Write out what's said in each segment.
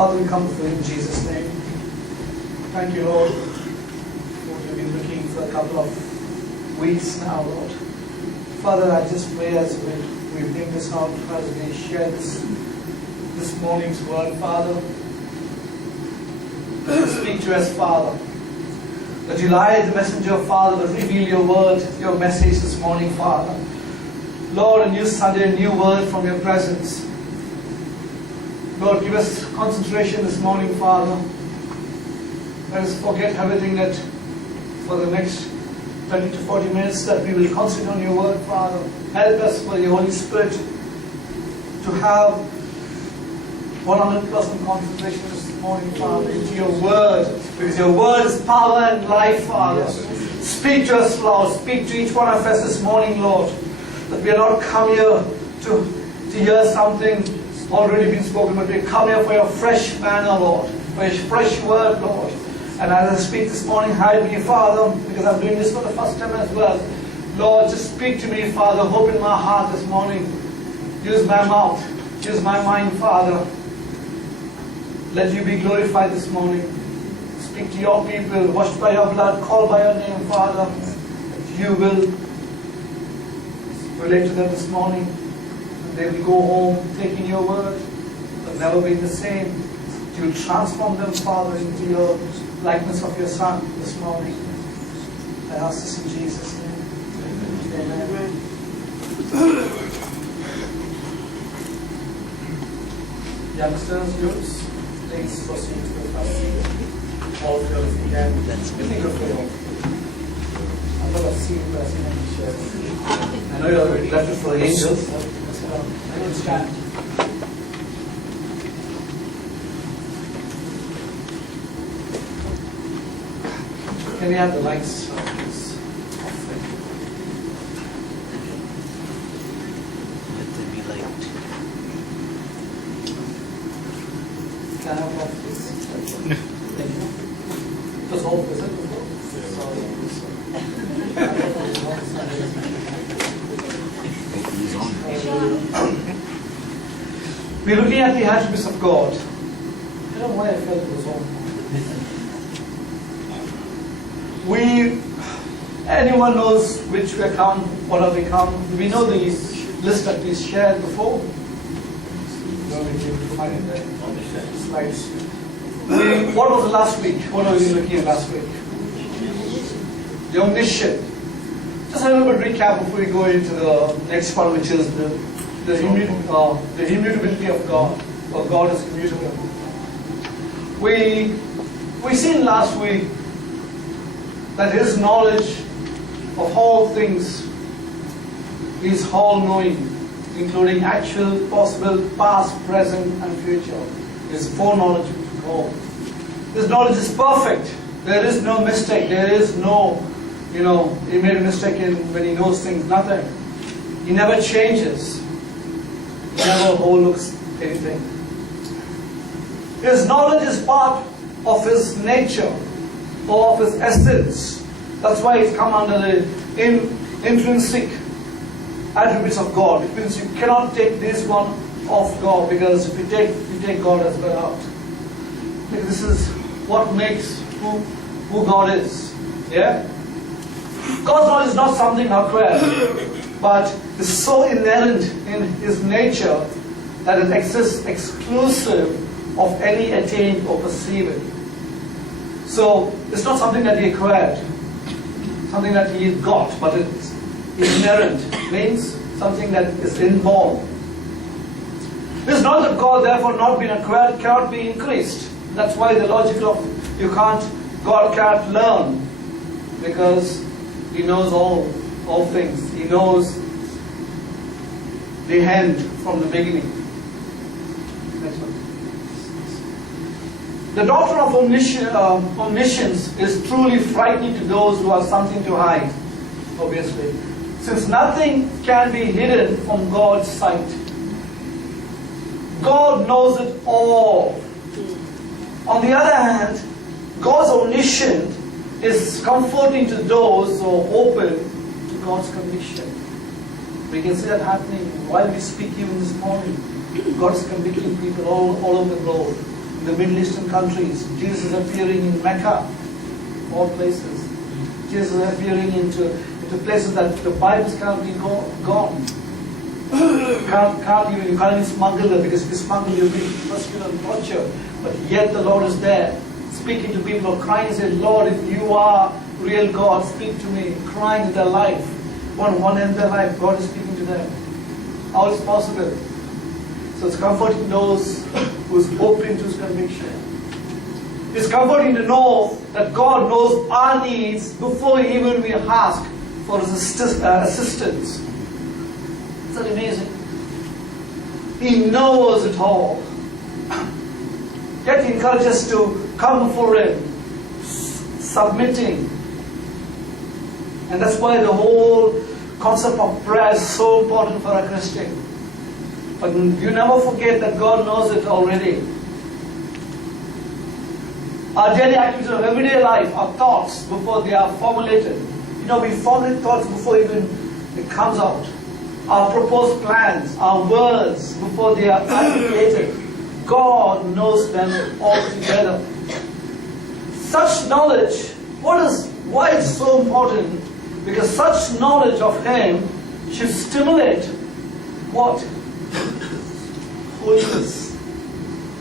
Father, we come before you in Jesus' name. Thank you, Lord, for we've been looking for a couple of weeks now, Lord. Father, I just pray as we bring this out, as we share this morning's word, Father, speak to us, Father. That you lie the messenger, Father, but reveal your word, your message this morning, Father. Lord, a new Sunday, a new word from your presence. Lord, give us concentration this morning, Father. Let us forget everything that for the next 30 to 40 minutes that we will concentrate on your word, Father. Help us for your Holy Spirit to have 100% concentration this morning, Father, into your word. Because your word is power and life, Father. Yes. Speak to us, Lord. Speak to each one of us this morning, Lord. That we are not come here to hear something already been spoken, but we come here for your fresh manna, Lord. For your fresh word, Lord. And as I speak this morning, hide me, Father, because I'm doing this for the first time as well. Lord, just speak to me, Father. Open my heart this morning. Use my mouth. Use my mind, Father. Let you be glorified this morning. Speak to your people, washed by your blood, called by your name, Father. That you will relate to them this morning. And they will go home taking your word, but never be the same. You will transform them, Father, into your likeness of your Son this morning. I ask this in Jesus' name. Amen. Youngsters, youths, please proceed to the front. All of you, if you can. That's good. I've never seen person in the church. I know you're left it for the angels. I don't stand. Can we have the lights, please? Let there be light. Can I have one, please? Thank you. It was all present before? Sorry. We're looking at the attributes of God. I don't know why I felt it was on. Anyone knows which we come, what have we come? We know the list that we shared before. Slides. What was the last week? What were we looking at last week? The omniscient. Just a little bit recap before we go into the next part, which is the immutability of God. Or God is immutable. We seen last week that His knowledge of all things is all-knowing, including actual, possible, past, present, and future. His foreknowledge of God. His knowledge is perfect. There is no mistake. There is no, He made a mistake when He knows things. Nothing. He never changes. He never overlooks anything. His knowledge is part of His nature, or of His essence. That's why it's come under the intrinsic attributes of God. It means you cannot take this one off God, because if you take God as well out. Because this is what makes who God is. Yeah? God's knowledge is not something acquired, but is so inherent in His nature that it exists exclusive of any attained or perceived. So it's not something that He acquired, something that He got, but it's inherent. Means something that is inborn. This knowledge of God, therefore, not being acquired, cannot be increased. That's why the logic of God can't learn, because He knows all things. He knows the end from the beginning. Next one. The doctrine of omniscience is truly frightening to those who have something to hide, obviously, since nothing can be hidden from God's sight. God knows it all. On the other hand, God's omniscience is comforting to those who are open to God's conviction. We can see that happening while we speak even this morning. God is convicting people all over the globe in the Middle Eastern countries. Jesus is appearing in Mecca, all places. Jesus is appearing into places that the Bibles can't be gone. You can't even smuggle them, because if you smuggle, you'll be persecuted and tortured. But yet the Lord is there, speaking to people who are crying and saying, Lord, if you are real God, speak to me. Crying in their life. One end of their life, God is speaking to them. How is possible? So it's comforting those who's open to His conviction. It's comforting to know that God knows our needs before even we ask for His assistance. Isn't that amazing? He knows it all. Yet He encourages us to come before Him, submitting. And that's why the whole concept of prayer is so important for a Christian. But you never forget that God knows it already. Our daily activities of everyday life, our thoughts before they are formulated. We formulate thoughts before even it comes out. Our proposed plans, our words before they are articulated. God knows them all together. Such knowledge, why it's so important? Because such knowledge of Him should stimulate what? Holiness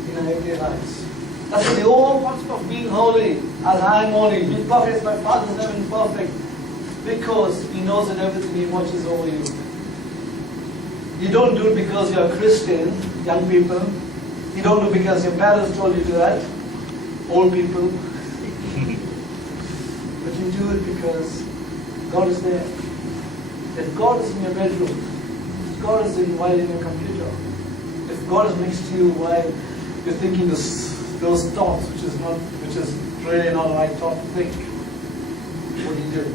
in our everyday lives. That's what the whole concept of being holy, as I am holy, be perfect as my Father is never perfect. Because He knows that everything He watches over you. You don't do it because you're a Christian, young people. You don't do it because your parents told you to do that, old people. But you do it because God is there. If God is in your bedroom, if God is while in your computer, if God is next to you while you're thinking those thoughts, which is really not the right thought to think, what do you do?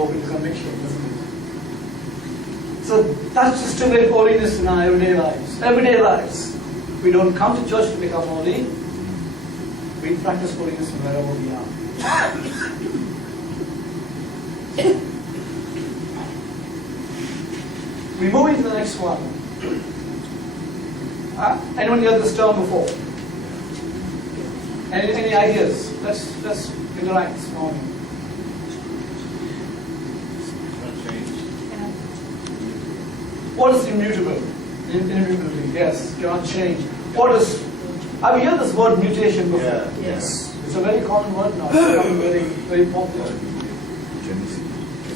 Open to conviction, doesn't it? So that's to stimulate holiness in our everyday lives. Everyday lives. We don't come to church to become holy. We practice holiness wherever we are. We move into the next one. Anyone heard this term before? Any ideas? Let's interact this morning. What is immutable? Immutability, yes, cannot change. Have you heard this word mutation before? Yeah. Yes. It's a very common word now. It's becoming very, very popular.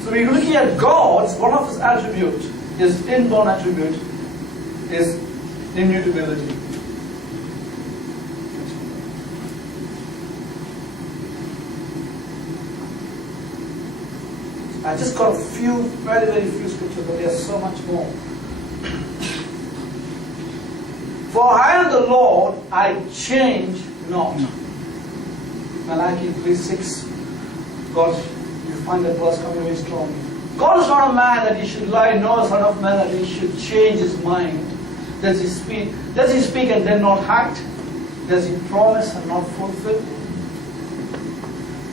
So we're looking at God's, one of His attributes, His inborn attribute, is immutability. I just got a few, very, very few scriptures, but there's so much more. For I am the Lord, I change not. Malachi 3:6. God, you find that verse coming very strong. God is not a man that He should lie, nor a son of man that He should change His mind. Does He speak and then not act? Does He promise and not fulfill?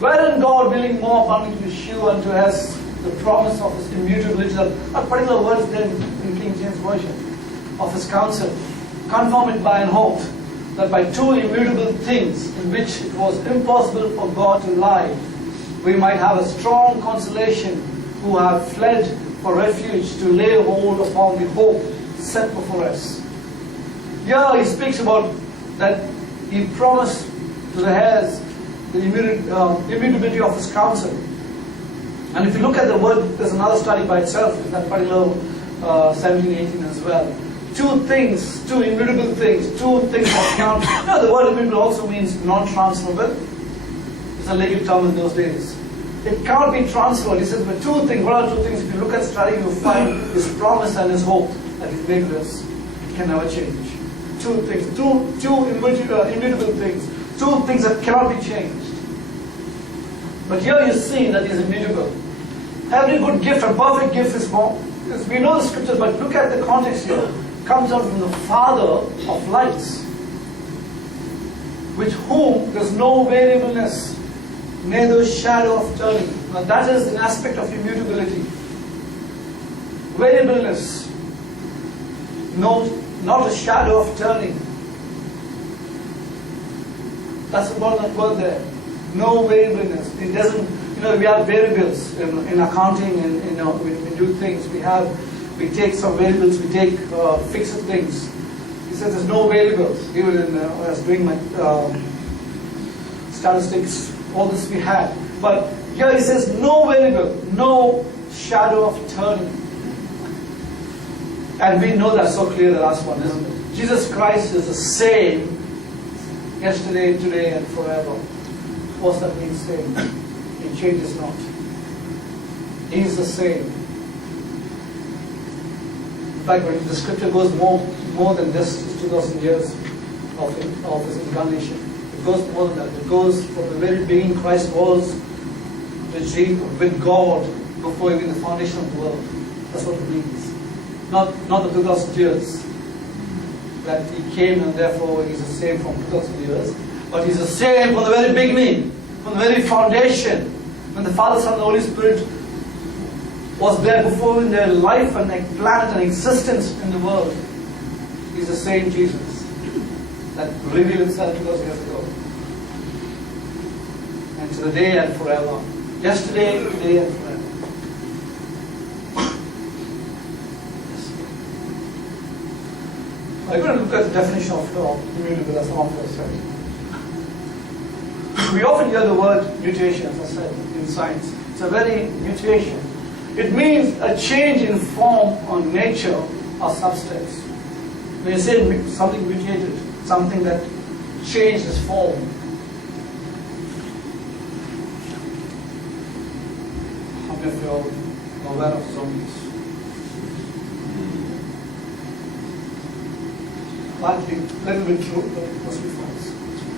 Wherein God, willing more abundantly to shew unto us the promise of His immutability, that particular word is there in King James Version, of His counsel, confirm it by an oath, that by two immutable things in which it was impossible for God to lie, we might have a strong consolation who have fled for refuge to lay hold upon the hope set before us. Here He speaks about that He promised to the heirs the immutability of His counsel. And if you look at the word, there's another study by itself, that particular 17, 18 as well. Two things, two immutable things, two things that cannot. The word immutable also means non-transferable. It's a legal term in those days. It cannot be transferred. He says, but two things. What are two things? If you look at study, you'll find His promise and His hope that He's made with us. It can never change. Two things, two immutable things, two things that cannot be changed. But here you see that He is immutable. Every good gift, a perfect gift is more. We know the scriptures, but look at the context here. It comes out from the Father of lights, with whom there's no variableness, neither shadow of turning. Now that is an aspect of immutability. Variableness, no, not a shadow of turning. That's important word there. No variableness. It doesn't, we have variables in accounting and, when we do things, we take some variables, we take fixed things. He says there's no variables. Even when I was doing my statistics, all this we had. But here he says no variable, no shadow of turning. And we know that so clear, the last one, isn't it? Jesus Christ is the same yesterday, today, and forever. What's that mean, same? He changes not. He is the same. In fact, when the scripture goes more than just 2,000 years of his incarnation, it goes more than that. It goes from the very beginning. Christ was with God before even the foundation of the world. That's what it means. Not the 2,000 years that he came and therefore he's the same from 2,000 years, but he's the same from the very beginning, from the very foundation, when the Father, Son, and the Holy Spirit was there before in their life and planet and existence in the world. He's the same Jesus that revealed himself 2,000 years ago. And to the day and forever. Yesterday, today, and forever. I'm going to look at the definition of immutable, as some of us said. We often hear the word mutation, as I said, in science. It's a very mutation. It means a change in form or nature or substance. When you say something mutated, something that changed its form. How many of you are aware of zombies? Partly, a little bit true, but mostly false.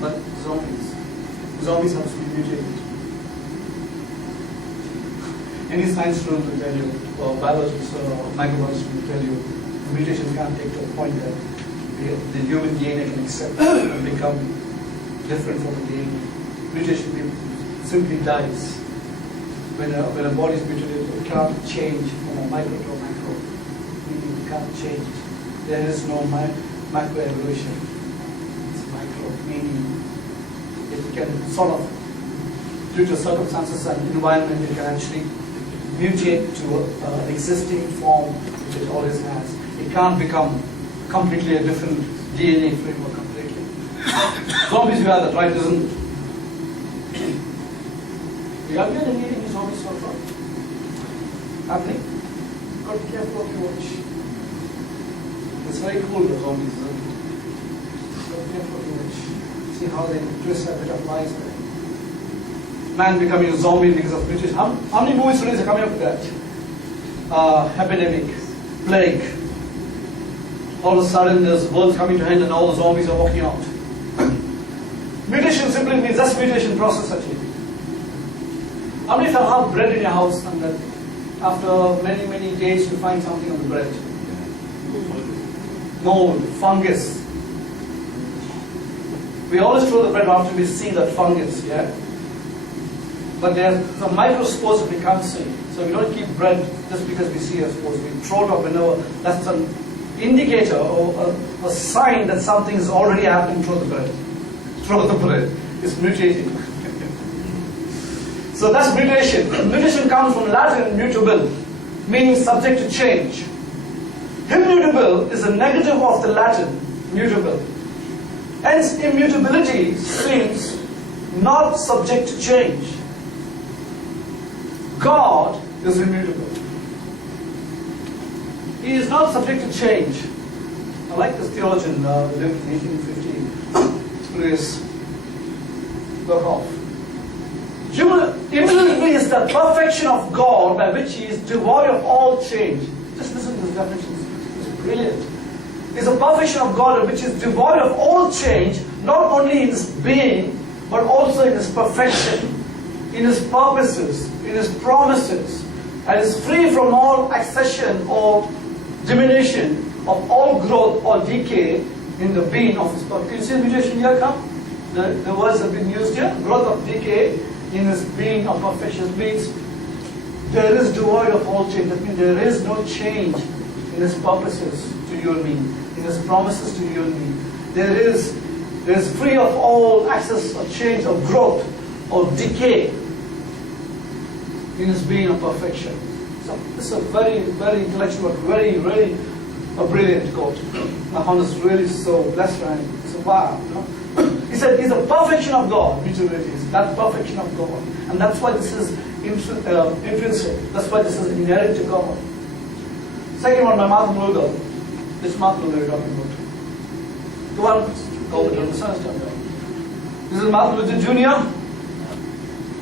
But zombies have to be mutated. Any science student will tell you, or biologists or microbiologists will tell you, mutation can't take to a point that the human DNA can accept and become different from the DNA. Mutation simply dies. When a body is mutated, it cannot change from a micro to a macro. Meaning it can't change. There is no macroevolution. It's micro, meaning it can sort of, due to circumstances and environment, it can actually mutate to an existing form which it always has. It can't become completely a different DNA framework completely. Zombies, you have that, right? Isn't it? Have you had any zombies so far? Happening? Got to be careful what you watch. It's very cool, the zombies, isn't it? So careful what you watch. See how they twist a bit of lies there. Man becoming a zombie because of mutation. How many movies today are coming up with that? Epidemic, plague. All of a sudden, there's world's coming to end and all the zombies are walking out. Mutation simply means that's mutation process actually. How many of you have bread in your house and that after many, many days you find something on the bread? Mold, fungus. We always throw the bread after we see that fungus, yeah? But there's some microspores that we can't see. So we don't keep bread just because we see a spores. We throw it up whenever. That's an indicator or a sign that something is already happening through the bread. Through the bread. It's mutating. So that's mutation. Mutation comes from Latin mutable, meaning subject to change. Immutable is a negative of the Latin mutable. Hence, immutability seems not subject to change. God is immutable. He is not subject to change. I like this theologian lived in 1815, Louis Berhoff. Immutability is the perfection of God by which He is devoid of all change. Just listen to this definition. It's brilliant. It's a perfection of God which is devoid of all change, not only in His being, but also in His perfection, in His purposes, in His promises, and is free from all accession or diminution of all growth or decay in the being of His purpose. Can you see the mutation here come? The words have been used here. Growth of decay in His being of perfection means there is devoid of all change. That means there is no change in His purposes to you and me, in His promises to you and me. There is It is free of all access or change or growth or decay in its being of perfection. So this is a very, very intellectual, but very, very a brilliant quote. I found this really so blessed and so wow. You know? He said, "He's the perfection of God." Immutability is that perfection of God, and that's why this is intrinsic. That's why this is inherent to God. Second one by Martin Luther. This Martin Luther we're talking about. The one called the Renaissance. This is Martin Luther Jr.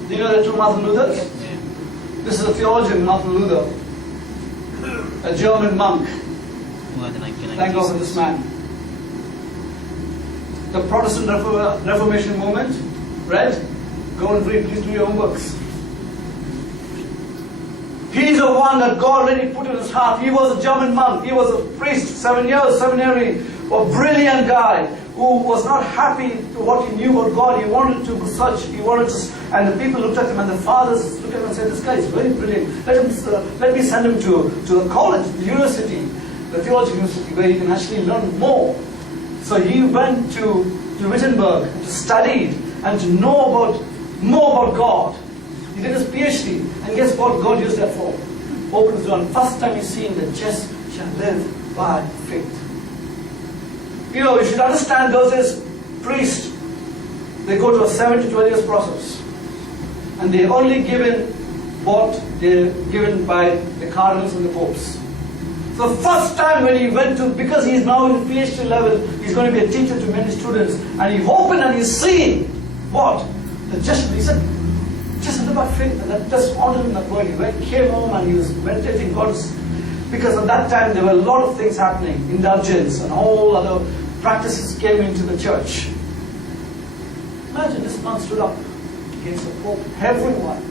Do you know the two Martin Luthers? Yeah. This is a theologian, Martin Luther, a German monk. Thank God for this man. The Protestant Reformation movement, read? Go and read, please do your own works. He's the one that God really put in his heart. He was a German monk. He was a priest, 7 years, seminary, a brilliant guy who was not happy to what he knew about God. He wanted to research. He wanted to, and the people looked at him, and the fathers looked at him and said, "This guy is very brilliant. Let me send him to the college, the university, the theological university, where he can actually learn more." So he went to Wittenberg to study and to know more about God. He did his PhD, and guess what God used that for? Opened his door. First time he's seen that just shall live by faith. You know, you should understand those days, priests, they go to a 7 to 12 years process. And they're only given what they're given by the cardinals and the popes. So the first time when he went to, because he's now in PhD level, he's going to be a teacher to many students, and he opened and he's seen what? He said, just live by faith, and that just honored him that word. He came home and he was meditating God's, because at that time there were a lot of things happening, indulgence and all other practices came into the church. Imagine this man stood up against the Pope, everyone.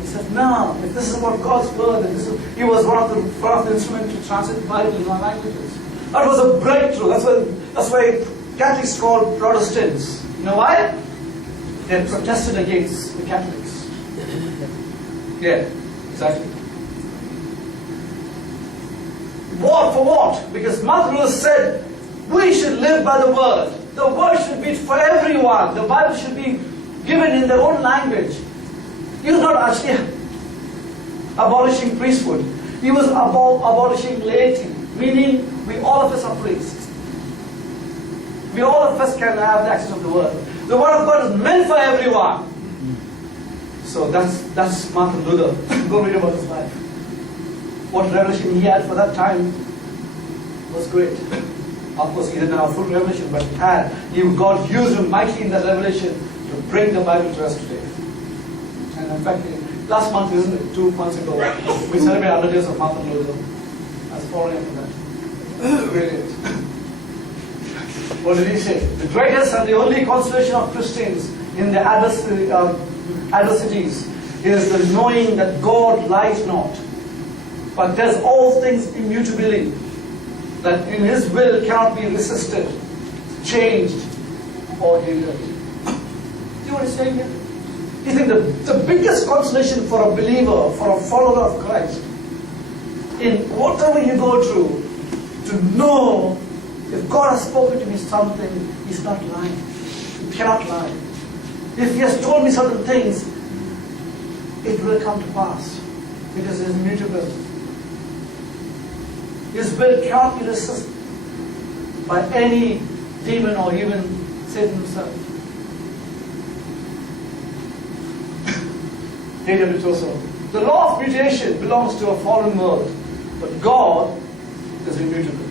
He said, "No, if this is about God's word," and he was one of the instruments to translate the Bible in our languages. That was a breakthrough. That's why Catholics called Protestants. You know why? They protested against the Catholics. Yeah, exactly. What for what? Because Martin Luther said, we should live by the word. The word should be for everyone. The Bible should be given in their own language. He was not actually abolishing priesthood. He was abolishing laity, meaning we all of us are priests. We all of us can have the access of the word. The word of God is meant for everyone. So that's Martin Luther. Go read about his life. What revelation he had for that time was great. Of course, he didn't have a full revelation, but God used him mightily in that revelation to bring the Bible to us today. And in fact, last month, isn't it, 2 months ago, we celebrated 100 days of Martin Luther. I was following up on that. Brilliant. What did he say? The greatest and the only consolation of Christians in the adversities is the knowing that God lies not, but does all things immutably, that in His will cannot be resisted, changed, or hindered. See what he's saying here? He's saying the biggest consolation for a believer, for a follower of Christ, in whatever you go through, to know if God has spoken to me something, He's not lying. He cannot lie. If He has told me certain things, it will come to pass, because He is immutable. His will cannot be resisted by any demon or even Satan himself. David also. The law of mutation belongs to a fallen world, but God is immutable.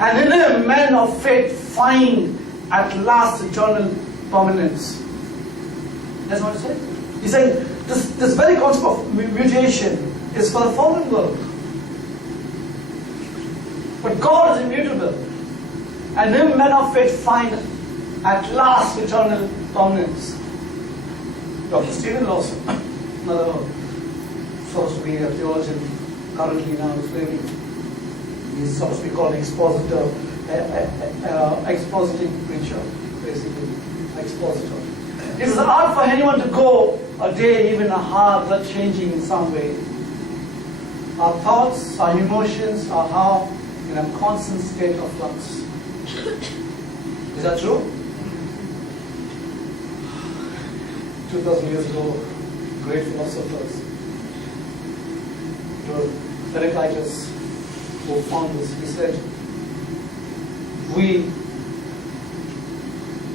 And in Him, men of faith find at last eternal permanence. That's what He said. He's saying this very concept of mutation is for the fallen world. But God is immutable. And in Him, men of faith find at last eternal permanence. Dr. Stephen Lawson, another supposed to be a theologian currently now is living. He's supposed to be called an expositor, expositing preacher, basically, expositor. It is hard for anyone to go a day, even a hour, without changing in some way. Our thoughts, our emotions are in a constant state of flux. Is that true? 2,000 years ago, great philosophers, Heraclitus, who found this, he said,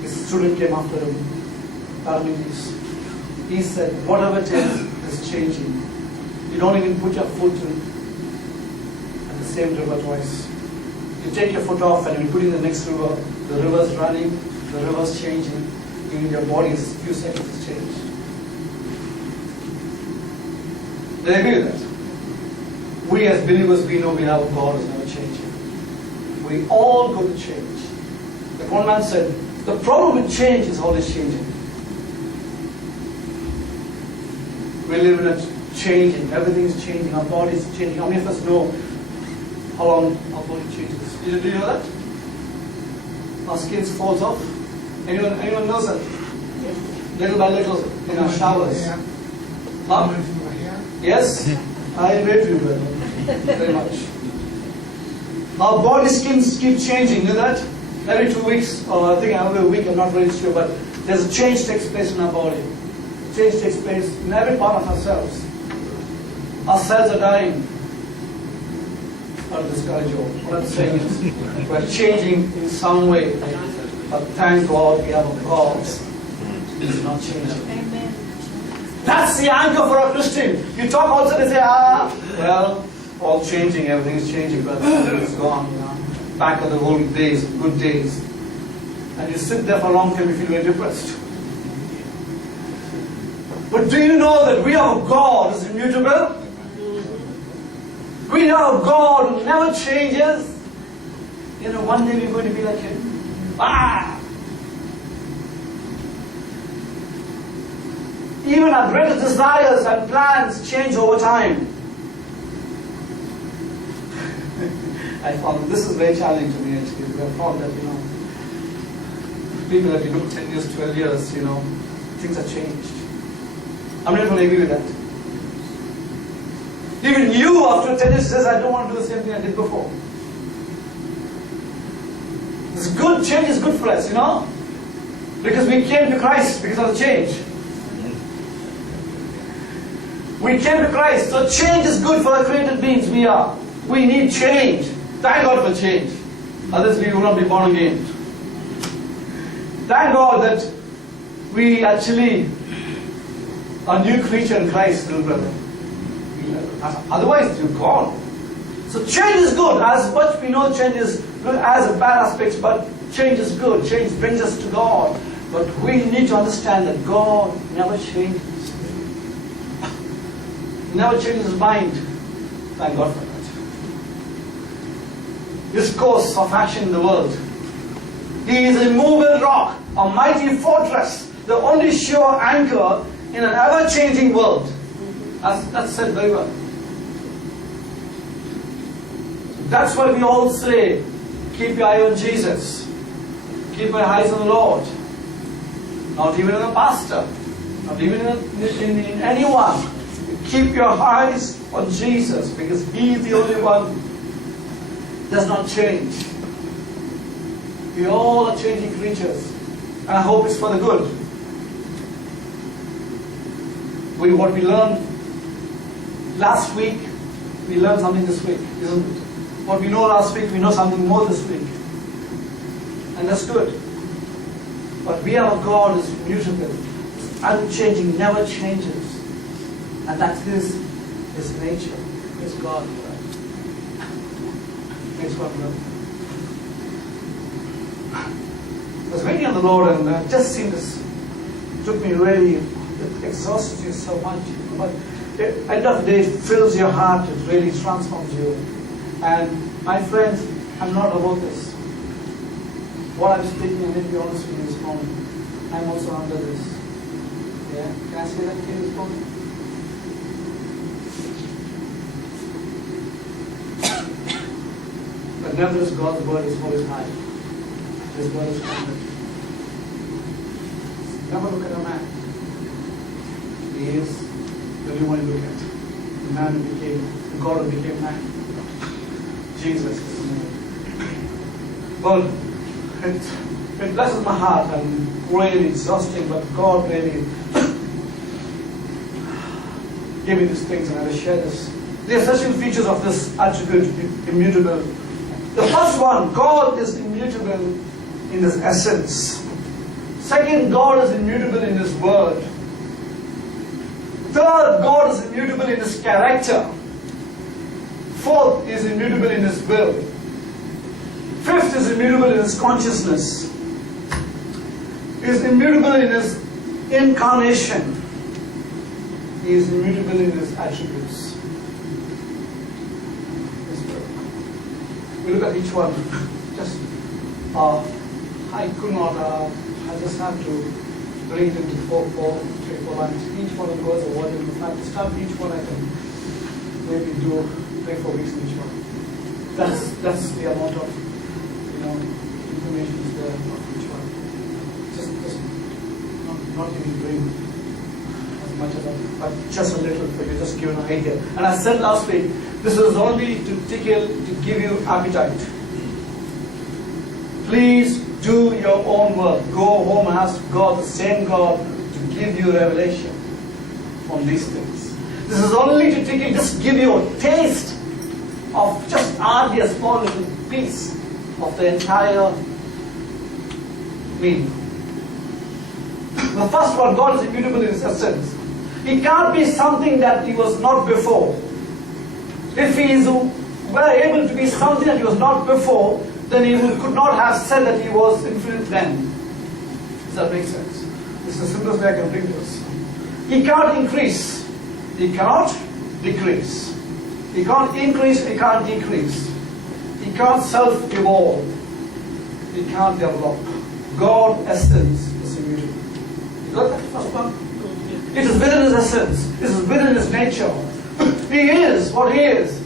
his student came after him, Parmenides. He said, whatever it is changing. You don't even put your foot at the same river twice. You take your foot off and you put it in the next river. The river's running, the river's changing. Even your body is a few seconds has changed. Do you agree with that? We as believers, we know we have a God who's never changing. We all go to change. Like one man said, the problem with change is always changing. We live in a changing, everything is changing, our body is changing. How many of us know how long our body changes? Do you know that? Our skin falls off. Anyone knows that? Little by little in our showers. Huh? Yes? I agree with you, brother. Very much. Our body skins keep changing, you know that? Every 2 weeks, or I think every week, I'm not really sure, but there's a change takes place in our body. Change takes place in every part of ourselves. Our cells are dying. Don't discourage you. What I'm saying is, we're changing in some way. But thank God we have a God who's not changing. Amen. That's the anchor for a Christian. You talk also, they say, well, all changing, everything's changing, but it's gone. Back of the old days, good days. And you sit there for a long time, you feel very depressed. But do you know that we have a God who's immutable? We have a God who never changes. You know, one day we're going to be like Him. Even our greatest desires and plans change over time. I found this is very challenging to me actually, because I found that, people that you know 10 years, 12 years, things have changed. I'm not going to agree with that. Even you, after 10 years, says, I don't want to do the same thing I did before. It's good, change is good for us, because we came to Christ because of the change. We came to Christ, so change is good for the created beings we are. We need change. Thank God for change. Otherwise we will not be born again. Thank God that we actually are a new creature in Christ, little brother. Otherwise you're gone. So change is good. As much we know change is good as a bad aspect, but change is good. Change brings us to God. But we need to understand that God never changes. He never changes His mind. Thank God for that. This course of action in the world. He is a immovable rock, a mighty fortress, the only sure anchor in an ever-changing world. That's said very well. That's why we all say, keep your eye on Jesus. Keep your eyes on the Lord. Not even in a pastor. Not even in anyone. Keep your eyes on Jesus, because He is the only one who does not change. We all are changing creatures. And I hope it's for the good. What we learned last week, we learned something this week, isn't it? What we know last week, we know something more this week. And that's good. But we have a God who is immutable, unchanging, never changes. And that's His nature, His God. Thanks God, brother. I was waiting on the Lord and I just seen this. It took me really, it exhausts you so much. But at the end of the day, it fills your heart, it really transforms you. And my friends, I'm not about this. What I'm speaking, and let me be honest with you this morning, I'm also under this. Yeah? Can I say that to you this morning? But nevertheless, God's word is always high. His word is high. Never look at a man. He is the only one you look at. The man who became, the God who became man. Jesus is the name. Well, it blesses my heart and really exhausting, but God really gave me these things and I will share this. The essential features of this attribute, immutable. The first one, God is immutable in His essence. Second, God is immutable in His word. Third, God is immutable in His character. Fourth, He is immutable in His will. Fifth, is immutable in His consciousness. He is immutable in His incarnation. He is immutable in His attributes. We look at each one. Just, I could not, I just have to read into three, four lines. Each one goes a volume. If I have to start each one, I can maybe do 3-4 weeks in each one. That's the amount of, information is there of each one. Just not even doing as much as that, but just a little for you, just give an idea. And I said last week, this is only to give you appetite. Please do your own work. Go home and ask God, the same God, to give you revelation on these things. This is only to just give you a taste of just hardly a small little piece of the entire meaning. The first one, God is immutable in His essence. He can't be something that He was not before. If He were able to be something that He was not before, then He could not have said that He was infinite then. Does that make sense? This is the simplest way I can bring this. He can't increase. He cannot decrease. He can't increase, He can't decrease. He can't self-evolve. He can't develop. God's essence is immutable. You got that first one? It is within His essence. It is within His nature. He is what He is.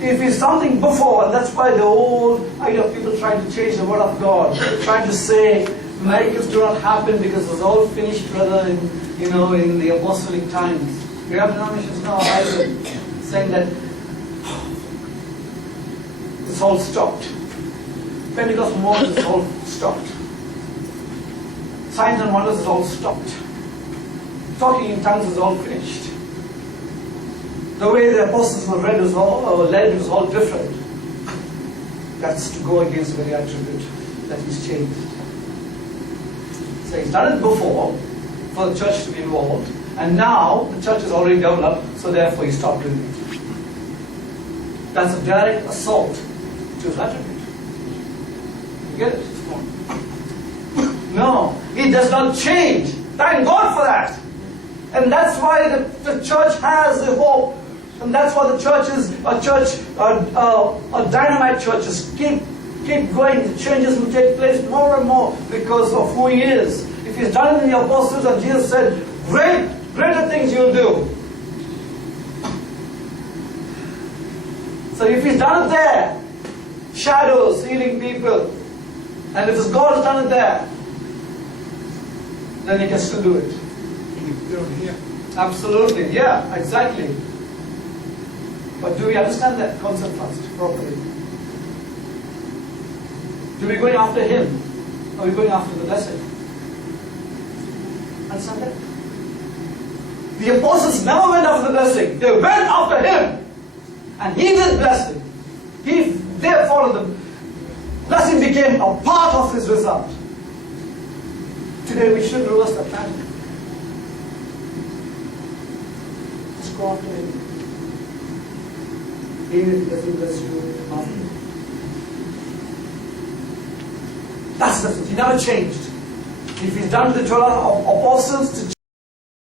If He's something before, and that's why the whole idea of people trying to change the Word of God, trying to say miracles do not happen because it's all finished, brother, in the apostolic times. We have denominations now saying that it's all stopped. Pentecostal movement is all stopped. Signs and wonders is all stopped. Talking in tongues is all finished. The way the apostles were led was all different. That's to go against the very attribute that He's changed. So He's done it before for the church to be involved, and now the church is already developed, so therefore He stopped doing it. That's a direct assault to His attribute. You get it? No, He does not change. Thank God for that. And that's why the church has the hope. And that's why the church is a dynamite churches. Keep going. The changes will take place more and more because of who He is. If He's done it in the apostles, and Jesus said, greater things you'll do. So if He's done it there, shadows, healing people, and if God has done it there, then He can still do it. Here. Absolutely, yeah, exactly. But do we understand that concept first, properly? Do we going after Him? Or are we going after the blessing? Understand that? The apostles never went after the blessing. They went after Him. And He did bless them. They followed them. Blessing became a part of His result. Today we should reverse that pattern. Just go after Him. Even if He doesn't bless you, nothing. That's the difference. He never changed. If He's done the 12 apostles to